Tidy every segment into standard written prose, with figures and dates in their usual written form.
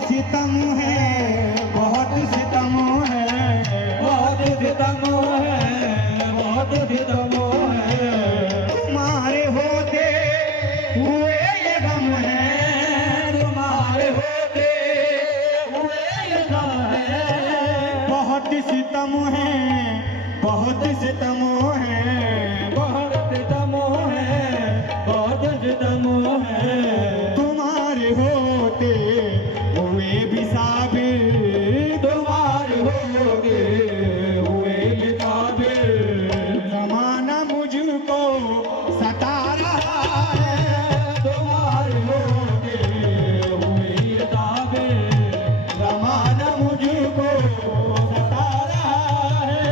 सितम है, बहुत सितम है, बहुत सितम है, बहुत सितम है। तुम्हारे होते हुए ये गम है, तुम्हारे होते हुए ये गम है। बहुत सितम है, बहुत सितम है, बहुत सितम है, बहुत सितम है। तुम्हारे होते हुए भी साबिर, तुम्हारे होते हुए भी काबिल। जमाना मुझको सता रहा है, तुम्हारे होते हुए भी काबिल। जमाना मुझको सता रहा है।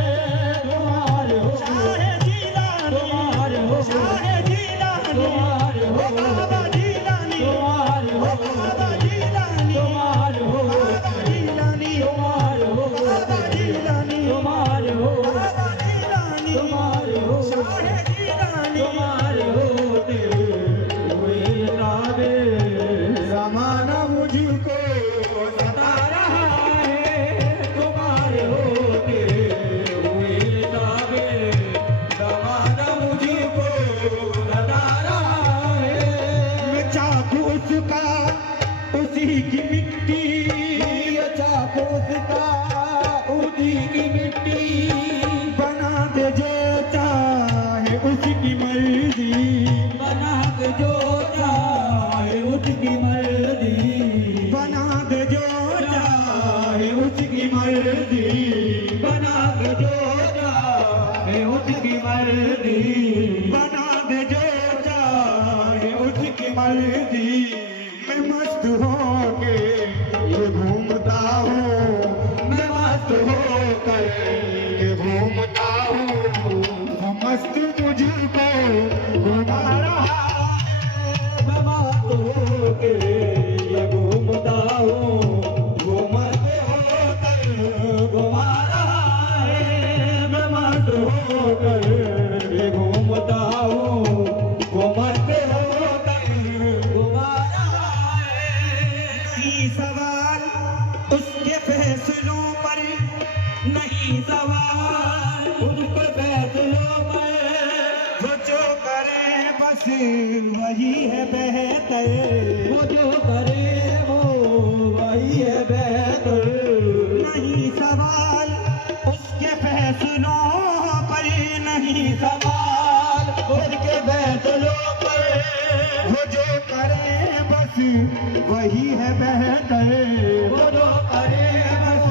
तुम्हारे होते शाहे जीलानी, तुम्हारे होते शाहे जीलानी, तुम्हारे ओ बाबा जीलानी, तुम्हारे ओ बाबा जीलानी, तुम्हारे बाबा जीलानी, तुम्हारे बाबा जीलानी, तुम्हारे बाबा जीलानी, तुम्हारे शाहे जीलानी, तुम्हारे होते हुए काबिल। जमाना मुझको सता रहा है। तुम्हारे होते हुए काबिल। जमाना मुझको सता रहा है। मैं चाकू उसका उसी की मिट्टी, ये चाकू उसका उसी की मिट्टी। बना दे जो चाहे उसकी मर्जी, बना के जो चाहे उसकी मर्जी। बना दे जो चाहे उसकी मर्जी, बना के जो चाहे उसकी मर्जी। बना दे जो चाहे उसकी मर्जी। मैं मस्त होके ये घूमता हूँ, मैं मस्त होकर ये घूमता हूँ, वो मस्त मुझको घुमा रहा है। मैं मस्त होके ये घूमता हूँ। वो मस्त होकर घुमा रहा है। मैं मस्त होकर ये घूमता हूँ। वो मस्त होकर घुमा रहा है। नहीं सवाल उसके फैसलों पर, नहीं सवाल उनके फैसलों में वो जो करे बस वही है बेहतर, वो जो करे वो वही है बेहतर। नहीं सवाल उसके फैसलों पर, नहीं सवाल उनके फैसलों पर वो जो करे बस वही है बेहतर, वो जो करे बस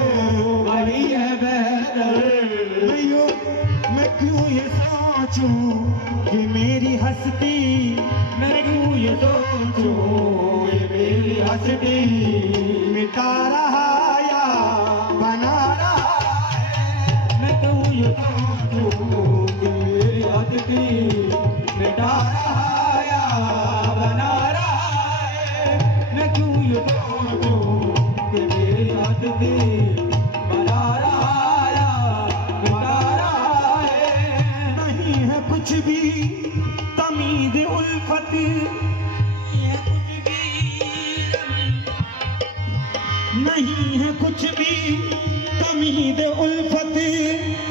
वही है बेहतर। मैं क्यों ये सोचूं कि मेरी हस्ती, मैं क्यों ये सोचूं ये मेरी हस्ती मिटा रहा या बना रहा है। मैं क्यों ये सोचूं कि मेरी हस्ती मिटा रहा या बना रहा है। मैं क्यों ये सोचूं कि मेरी हस्ती बना रहा या मिटा रहा है। नहीं है कुछ भी तमीज़ उल्फत, नहीं है कुछ भी तमीज़ उल्फत,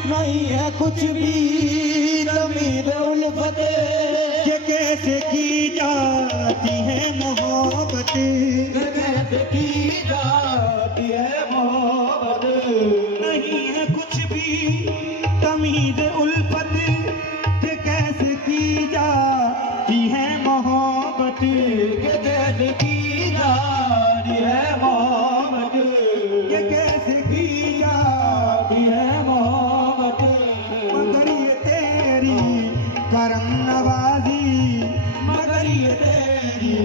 नहीं है कुछ भी तमीज़ उल्फत। कि कैसे की जाती है मोहब्बत, कैसे की जाती है मोहब्बत। नहीं है कुछ भी तमीज़ उल्फत, कि कैसे की जाती है मोहब्बत, कि कैसे की जाती है मोहब्बत। कि कैसे की जाती है मोहब्बत। मगर ये तेरी करम नवाजी, मगर ये तेरी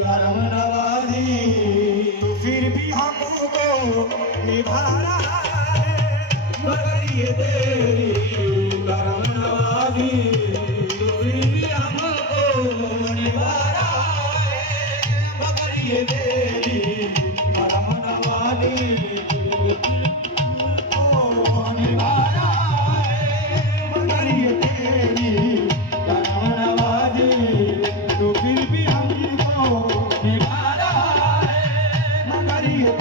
करम नवाजी तो फिर भी हमको निभा रहा है। मगर ये तेरी करम नवाजी तो फिर भी हमको निभा रहा है। मगर ये तेरी करम नवाजी को निभा रहा है। मगर ये तेरी करम नवाजी तो फिर भी हमको निभा रहा है। मगर ये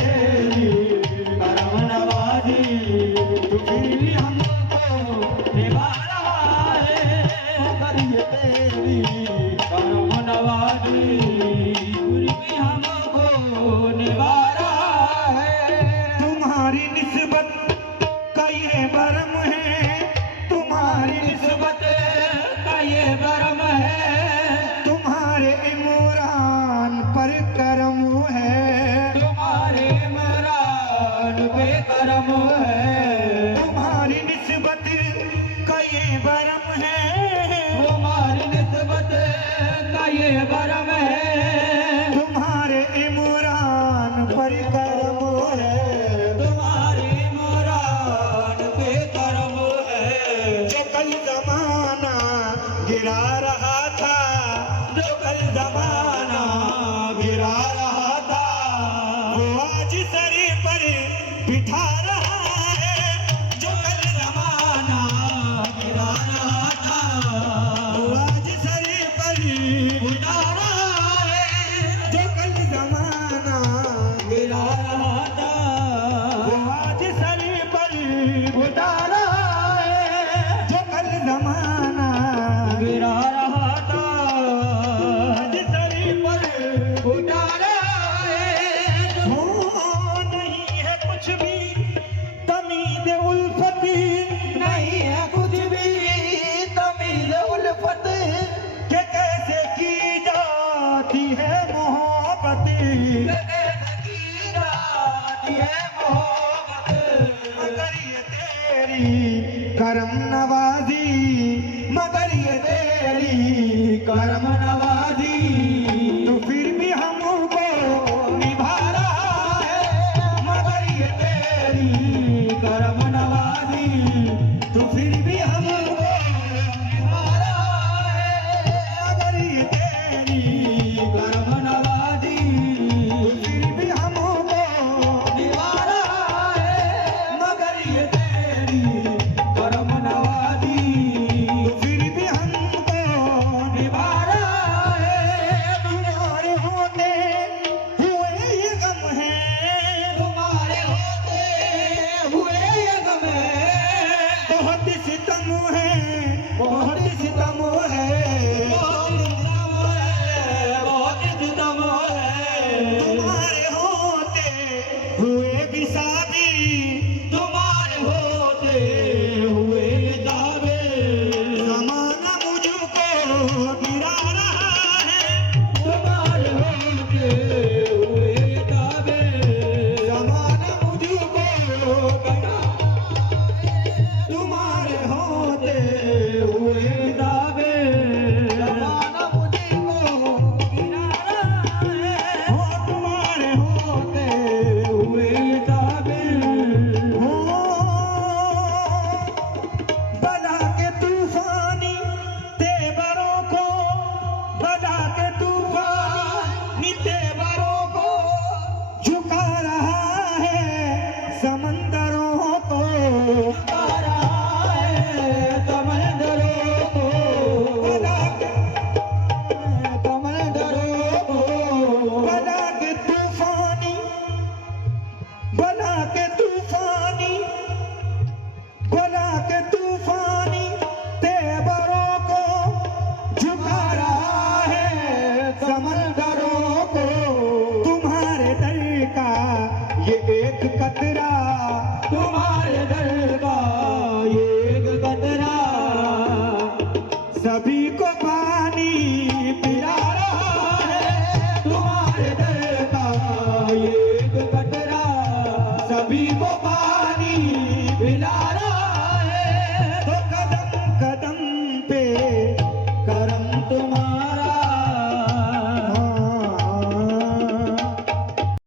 कतरे